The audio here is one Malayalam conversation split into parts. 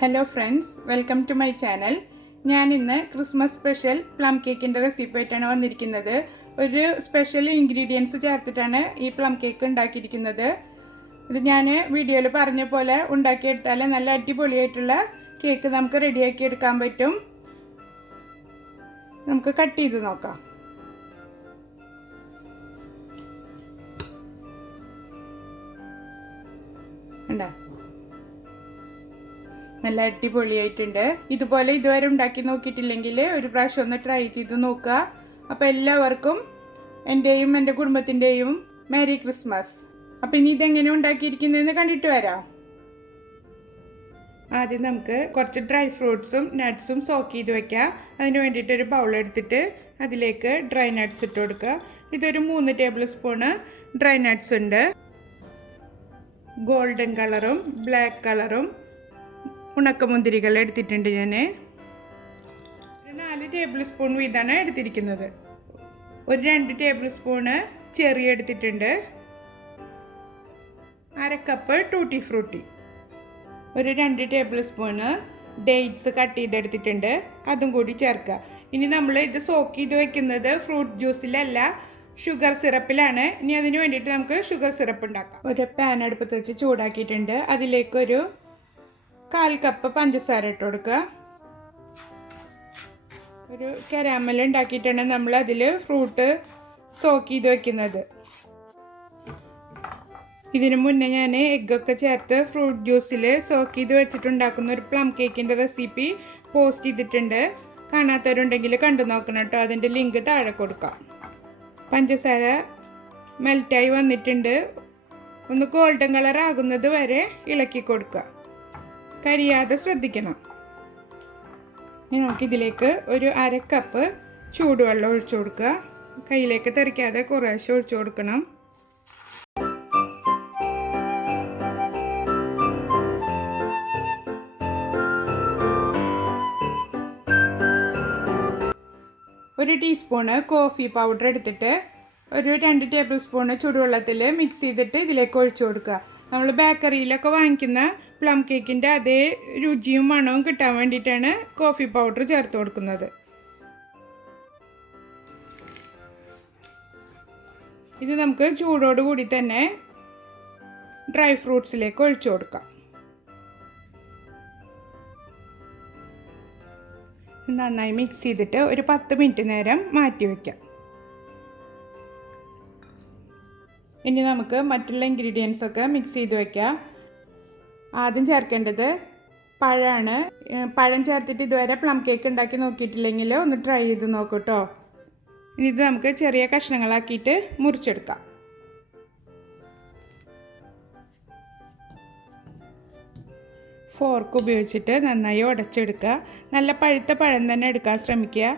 Hello friends, welcome to my channel. ഞാൻ ഇന്ന് ക്രിസ്മസ് സ്പെഷ്യൽ പ്ലം കേക്കിൻ്റെ റെസിപ്പി ആയിട്ടാണ് വന്നിരിക്കുന്നത്. ഒരു സ്പെഷ്യൽ ഇൻഗ്രീഡിയൻസ് ചേർത്തിട്ടാണ് ഈ പ്ലം കേക്ക് ഉണ്ടാക്കിയിരിക്കുന്നത്. ഇത് ഞാൻ വീഡിയോയിൽ പറഞ്ഞ പോലെ ഉണ്ടാക്കിയെടുത്താൽ നല്ല അടിപൊളിയായിട്ടുള്ള കേക്ക് നമുക്ക് റെഡിയാക്കി എടുക്കാൻ പറ്റും. നമുക്ക് കട്ട് ചെയ്ത് നോക്കാം. ഉണ്ടോ? നല്ല അടിപൊളിയായിട്ടുണ്ട്. ഇതുപോലെ ഇതുവരെ ഉണ്ടാക്കി നോക്കിയിട്ടില്ലെങ്കിൽ ഒരു പ്രാവശ്യം ഒന്ന് ട്രൈ ചെയ്ത് നോക്കുക. അപ്പോൾ എല്ലാവർക്കും എൻ്റെയും എൻ്റെ കുടുംബത്തിൻ്റെയും മേരി ക്രിസ്മസ്. അപ്പോൾ ഇനി ഇതെങ്ങനെ ഉണ്ടാക്കിയിരിക്കുന്നതെന്ന് കണ്ടിട്ട് വരാം. ആദ്യം നമുക്ക് കുറച്ച് ഡ്രൈ ഫ്രൂട്ട്സും നട്ട്സും സോക്ക് ചെയ്ത് വയ്ക്കാം. അതിന് വേണ്ടിയിട്ടൊരു ബൗൾ എടുത്തിട്ട് അതിലേക്ക് ഡ്രൈ നട്ട്സ് ഇട്ട് കൊടുക്കുക. ഇതൊരു 3 ടേബിൾ സ്പൂണ് ഡ്രൈ നട്ട്സ് ഉണ്ട്. ഗോൾഡൻ കളറും ബ്ലാക്ക് കളറും ഉണക്കമുന്തിരികൾ എടുത്തിട്ടുണ്ട്. ഞാൻ 4 ടേബിൾ സ്പൂൺ വീതമാണ് എടുത്തിരിക്കുന്നത്. ഒരു 2 ടേബിൾ സ്പൂണ് ചെറി എടുത്തിട്ടുണ്ട്. 1/2 കപ്പ് ടൂട്ടി ഫ്രൂട്ടി, ഒരു 2 ടേബിൾ സ്പൂണ് ഡേറ്റ്സ് കട്ട് ചെയ്തെടുത്തിട്ടുണ്ട്. അതും കൂടി ചേർക്കുക. ഇനി നമ്മൾ ഇത് സോക്ക് ചെയ്ത് വയ്ക്കുന്നത് ഫ്രൂട്ട് ജ്യൂസിലല്ല, ഷുഗർ സിറപ്പിലാണ്. ഇനി അതിന് വേണ്ടിയിട്ട് നമുക്ക് ഷുഗർ സിറപ്പ് ഉണ്ടാക്കാം. ഒരു പാൻ അടുപ്പത്ത് വെച്ച് ചൂടാക്കിയിട്ടുണ്ട്. അതിലേക്കൊരു 1/4 കപ്പ് പഞ്ചസാര ഇട്ട് കൊടുക്കുക. ഒരു കരാമൽ ഉണ്ടാക്കിയിട്ടാണ് നമ്മൾ അതിൽ ഫ്രൂട്ട് സോക്ക് ചെയ്ത് വെക്കുന്നത്. ഇതിനു മുന്നേ ഞാൻ എഗ്ഗൊക്കെ ചേർത്ത് ഫ്രൂട്ട് ജ്യൂസിൽ സോക്ക് ചെയ്ത് വെച്ചിട്ടുണ്ടാക്കുന്ന ഒരു പ്ലം കേക്കിൻ്റെ റെസിപ്പി പോസ്റ്റ് ചെയ്തിട്ടുണ്ട്. കാണാത്തവരുണ്ടെങ്കിൽ കണ്ടു നോക്കണം കേട്ടോ. അതിൻ്റെ ലിങ്ക് താഴെ കൊടുക്കാം. പഞ്ചസാര മെൽറ്റായി വന്നിട്ടുണ്ട്. ഒന്ന് ഗോൾഡൻ കളർ ആകുന്നത് വരെ ഇളക്കി കൊടുക്കുക. കരിയാതെ ശ്രദ്ധിക്കണം. ഇനി നമുക്കിതിലേക്ക് ഒരു 1/2 കപ്പ് ചൂടുവെള്ളം ഒഴിച്ചു കൊടുക്കുക. കയ്യിലേക്ക് തെറിക്കാതെ കുറേശ്ശെ ഒഴിച്ചു കൊടുക്കണം. ഒരു ടീസ്പൂണ് കോഫി പൗഡർ എടുത്തിട്ട് ഒരു 2 ടേബിൾ സ്പൂണ് ചൂടുവെള്ളത്തിൽ മിക്സ് ചെയ്തിട്ട് ഇതിലേക്ക് ഒഴിച്ചു കൊടുക്കുക. നമ്മൾ ബേക്കറിയിലൊക്കെ വാങ്ങിക്കുന്ന പ്ലം കേക്കിൻ്റെ അതേ രുചിയും മണവും കിട്ടാൻ വേണ്ടിയിട്ടാണ് കോഫി പൗഡർ ചേർത്ത് കൊടുക്കുന്നത്. ഇത് നമുക്ക് ചൂടോടുകൂടി തന്നെ ഡ്രൈ ഫ്രൂട്ട്സിലേക്ക് ഒഴിച്ചു കൊടുക്കാം. നന്നായി മിക്സ് ചെയ്തിട്ട് ഒരു 10 മിനിറ്റ് നേരം മാറ്റി വയ്ക്കാം. ഇനി നമുക്ക് മറ്റുള്ള ഇൻഗ്രീഡിയൻസൊക്കെ മിക്സ് ചെയ്ത് വയ്ക്കാം. ആദ്യം ചേർക്കേണ്ടത് പഴമാണ്. പഴം ചേർത്തിട്ട് ഇതുവരെ പ്ലം കേക്ക് ഉണ്ടാക്കി നോക്കിയിട്ടില്ലെങ്കിൽ ഒന്ന് ട്രൈ ചെയ്ത് നോക്കൂ കേട്ടോ. ഇനി ഇത് നമുക്ക് ചെറിയ കഷ്ണങ്ങളാക്കിയിട്ട് മുറിച്ചെടുക്കാം. ഫോർക്ക് ഉപയോഗിച്ചിട്ട് നന്നായി ഉടച്ചെടുക്കുക. നല്ല പഴുത്ത പഴം തന്നെ എടുക്കാൻ ശ്രമിക്കുക.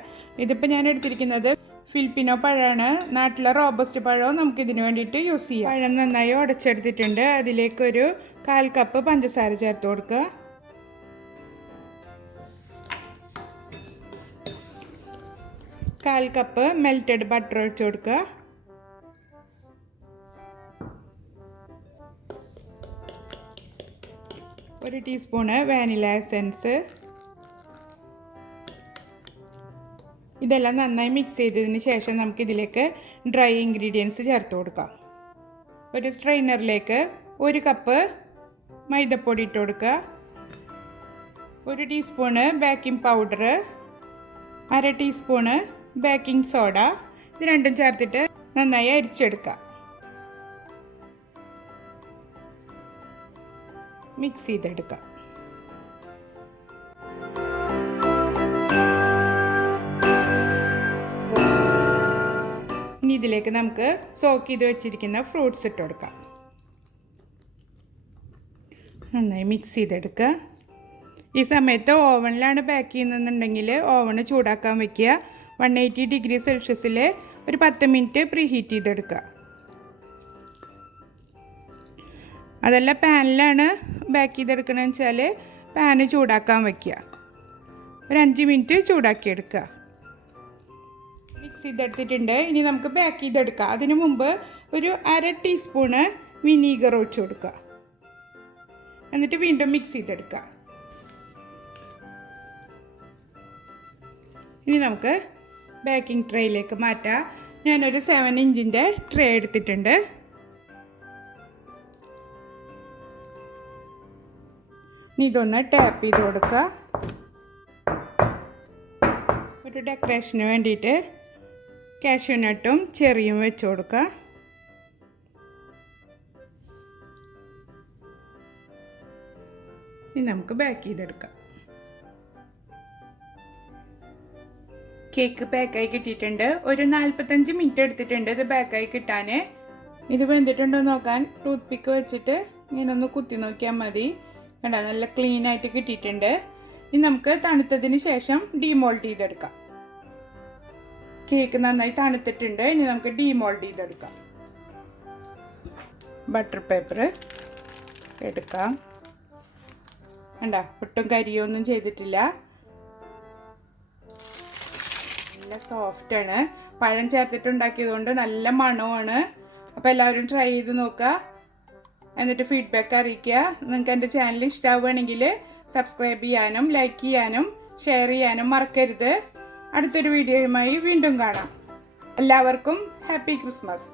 ഇതിപ്പോൾ ഞാൻ എടുത്തിരിക്കുന്നത് ഫിലിപ്പിനോ പഴമാണ്. നാട്ടിലെ റോബസ്റ്റ് പഴവും നമുക്കിതിന് വേണ്ടിയിട്ട് യൂസ് ചെയ്യാം. പഴം നന്നായി ഉടച്ചെടുത്തിട്ടുണ്ട്. അതിലേക്കൊരു 1/4 കപ്പ് പഞ്ചസാര ചേർത്ത് കൊടുക്കുക. കാൽ കപ്പ് മെൽറ്റഡ് ബട്ടർ ഒഴിച്ചു കൊടുക്കുക. ഒരു ടീസ്പൂണ് വാനില എസൻസ്. ഇതെല്ലാം നന്നായി മിക്സ് ചെയ്തതിന് ശേഷം നമുക്കിതിലേക്ക് ഡ്രൈ ഇൻഗ്രീഡിയൻസ് ചേർത്ത് കൊടുക്കാം. ഒരു സ്ട്രെയിനറിലേക്ക് 1 കപ്പ് മൈദപ്പൊടി ഇട്ട് കൊടുക്കുക. 1 teaspoon baking powder, 1/2 teaspoon baking soda. ഇത് രണ്ടും ചേർത്തിട്ട് നന്നായി അരിച്ചെടുക്കുക. മിക്സ് ചെയ്തെടുക്കുക. ഇനി ഇതിലേക്ക് നമുക്ക് സോക്ക് ചെയ്ത് വെച്ചിരിക്കുന്ന ഫ്രൂട്ട്സ് ഇട്ട് കൊടുക്കാം. നന്നായി മിക്സ് ചെയ്തെടുക്കുക. ഈ സമയത്ത് ഓവനിലാണ് ബേക്ക് ചെയ്യുന്നതെന്നുണ്ടെങ്കിൽ ഓവന് ചൂടാക്കാൻ വയ്ക്കുക. 180 ഡിഗ്രി സെൽഷ്യസിൽ ഒരു 10 മിനിറ്റ് പ്രീ ഹീറ്റ് ചെയ്തെടുക്കുക. അതല്ല പാനിലാണ് ബേക്ക് ചെയ്തെടുക്കണമെന്ന് വെച്ചാൽ പാന് ചൂടാക്കാൻ വയ്ക്കുക. ഒരു 5 മിനിറ്റ് ചൂടാക്കിയെടുക്കുക. മിക്സ് ചെയ്തെടുത്തിട്ടുണ്ട്. ഇനി നമുക്ക് ബേക്ക് ചെയ്തെടുക്കാം. അതിനു മുമ്പ് ഒരു 1/2 ടീസ്പൂണ് വിനീഗർ ഒഴിച്ചു കൊടുക്കുക. എന്നിട്ട് വീണ്ടും മിക്സ് ചെയ്തെടുക്കുക. ഇനി നമുക്ക് ബേക്കിംഗ് ട്രേയിലേക്ക് മാറ്റാം. ഞാനൊരു 7 ഇഞ്ചിൻ്റെ ട്രേ എടുത്തിട്ടുണ്ട്. ഇനി ഇതൊന്ന് ടാപ്പ് ചെയ്ത് കൊടുക്കുക. ഒരു ഡെക്കറേഷന് വേണ്ടിയിട്ട് കാഷ്യൂനട്ടും ചെറിയും വെച്ച് കൊടുക്കുക. ഇനി നമുക്ക് ബേക്ക് ചെയ്തെടുക്കാം. കേക്ക് പാക്കായി കിട്ടിയിട്ടുണ്ട്. ഒരു 45 മിനിറ്റ് എടുത്തിട്ടുണ്ട് ഇത് പാക്കായി കിട്ടാൻ. ഇത് വെന്തിട്ടുണ്ടോ നോക്കാൻ ടൂത്ത് പിക്ക് വെച്ചിട്ട് ഇങ്ങനെ ഒന്ന് കുത്തി നോക്കിയാൽ മതി. കണ്ടോ, നല്ല ക്ലീൻ ആയിട്ട് കിട്ടിയിട്ടുണ്ട്. ഇനി നമുക്ക് തണുത്തതിന് ശേഷം ഡീമോൾഡ് ചെയ്തെടുക്കാം. കേക്ക് നന്നായി തണുത്തിട്ടുണ്ട്. ഇനി നമുക്ക് ഡീമോൾഡ് ചെയ്തെടുക്കാം. ബട്ടർ പേപ്പർ എടുക്കാം. കണ്ടോ, ഒട്ടും കരിയൊന്നും ചെയ്തിട്ടില്ല. നല്ല സോഫ്റ്റാണ്. പഴം ചേർത്തിട്ടുണ്ടാക്കിയതുകൊണ്ട് നല്ല മണമാണ്. അപ്പോൾ എല്ലാവരും ട്രൈ ചെയ്ത് നോക്കുക. എന്നിട്ട് ഫീഡ്ബാക്ക് അറിയിക്കുക. നിങ്ങൾക്ക് എൻ്റെ ചാനൽ ഇഷ്ടമാവുകയാണെങ്കിൽ സബ്സ്ക്രൈബ് ചെയ്യാനും ലൈക്ക് ചെയ്യാനും ഷെയർ ചെയ്യാനും മറക്കരുത്. അടുത്തൊരു വീഡിയോയുമായി വീണ്ടും കാണാം. എല്ലാവർക്കും ഹാപ്പി ക്രിസ്മസ്.